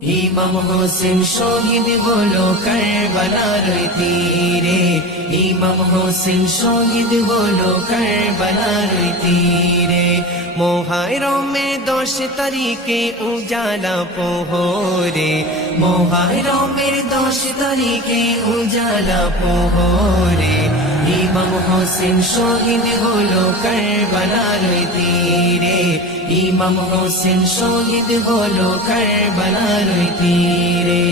ইমাম হোসেন শহীদ হলো কারবালার তীরে। ইমাম হোসেন শহীদ হলো কারবালার তীরে। মোহারমে দশ তারিখে উজালা পোহরে। মোহারমের দশ তারিখে উজালা পোহরে। হোসেন শহীদ হলো কারবালার তীরে। ইমাম হোসেন শহীদ হলো কারবালার তীরে।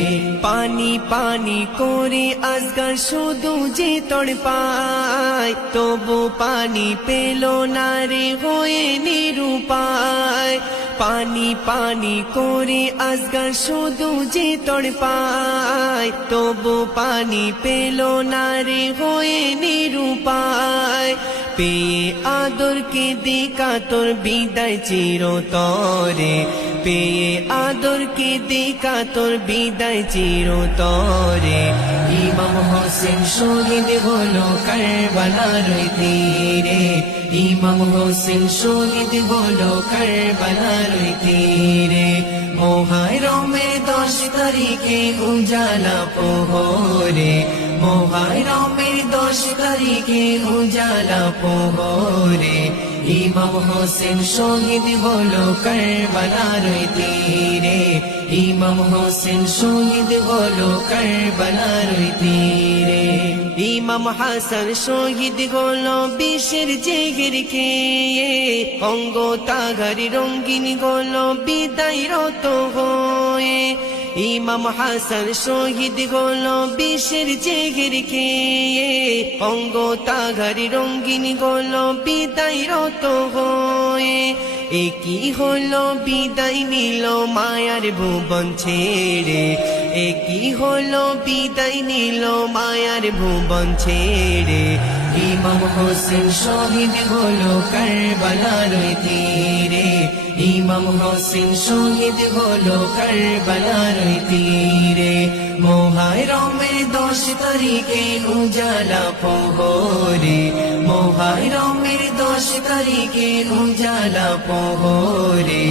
পানি পানি করে আজকাল শুধু যে তড় পায় তবু পানি পেল না রে হয়ে নিরুপায়। পানি পানি করে আজকাল শুধু যে তড় পায়, তবু পানি পেল না রে হয়ে নিরুপায়। পেয়ে আদরকে দেখা তোর বিদায় চিরতরে পেয়ে আদরকে দেখা তোর বিদায় চিরতরে ইমাম হোসেন শহীদ হলো কারবালার তীরে ইমাম হোসেন শহীদ হলো কারবালার তীরে মোহারমের দশ তারিখে উজালা পোহরে মোহারমের দশ তারিখে উজালা পোহরে ইমাম হোসেন শহীদ হলো কারবালার তীরে ইমাম হোসেন শহীদ হলো কারবালার তীরে ইমাম হাসান শহীদ হলো বিশ্বের জেগের খেয়ে অঙ্গ তাগারি রঙ্গিন হলো বিদায় রত হয়ে ইমাম হাসান শহীদ হলো বিশ্বের জেগের খেয়ে। অঙ্গ তাগারি রঙ্গিন হলো বিদায় রত হয়ে। একই হলো বিদায় নিল মায়ার ভুবন ছেড়ে? একই হলো বিদায় নিল মায়ার ভুবন ছেড়ে? ইমাম হোসেন শহীদ হলো কারবালার তীরে। ইমাম হোসেন শহীদ হলো কারবালার তীরে। মোহারমের দশ তারিখে উজালা পোহরে। মোহারমের দশ তারিখে উজালা পোহরে।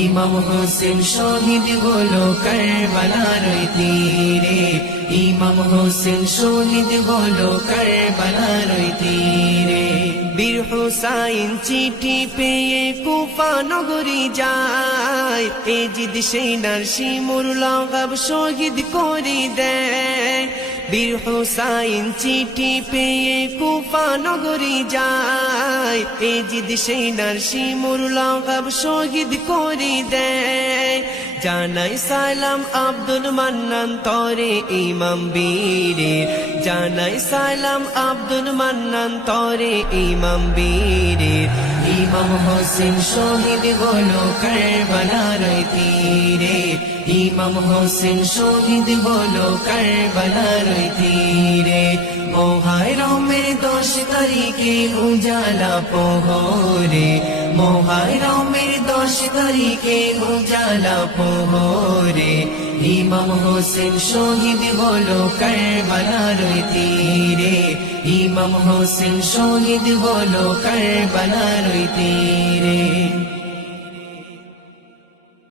ইমাম হোসেন শহীদ হলো কারবালার তীরে। ইমাম হোসেন শহীদ হলো কারবালার তীরে। বীর হুসাইন চিঠি পেয়ে কুফা নগরী যায়। এ জিদ সেনার শিমুর লাগাব শহীদ করে দেয়। বীর হুসাইন চিঠি পেয়ে কুফা নগরী যায়। এ জিদ সেনার শিমুর লাগাব শহীদ করে দেয়। জানাই সালাম আব্দুল মান্নান, তরে ইমাম বীরে। জানাই সালাম আব্দুল মান্নান, তরে ইমাম বীরে। ইমাম হোসেন শহীদ হলো কারবালার তীরে। ইমাম হোসেন শহীদ হলো কারবালার তীরে। মোহারমের দশ তারিখে উজালা পোহরে। মোহারমের দশ তারিখে উজালা পোহরে ইমাম হোসেন শহীদ হলো কারবালার তীরে। ইমাম হোসেন শহীদ হলো কারবালার তীরে।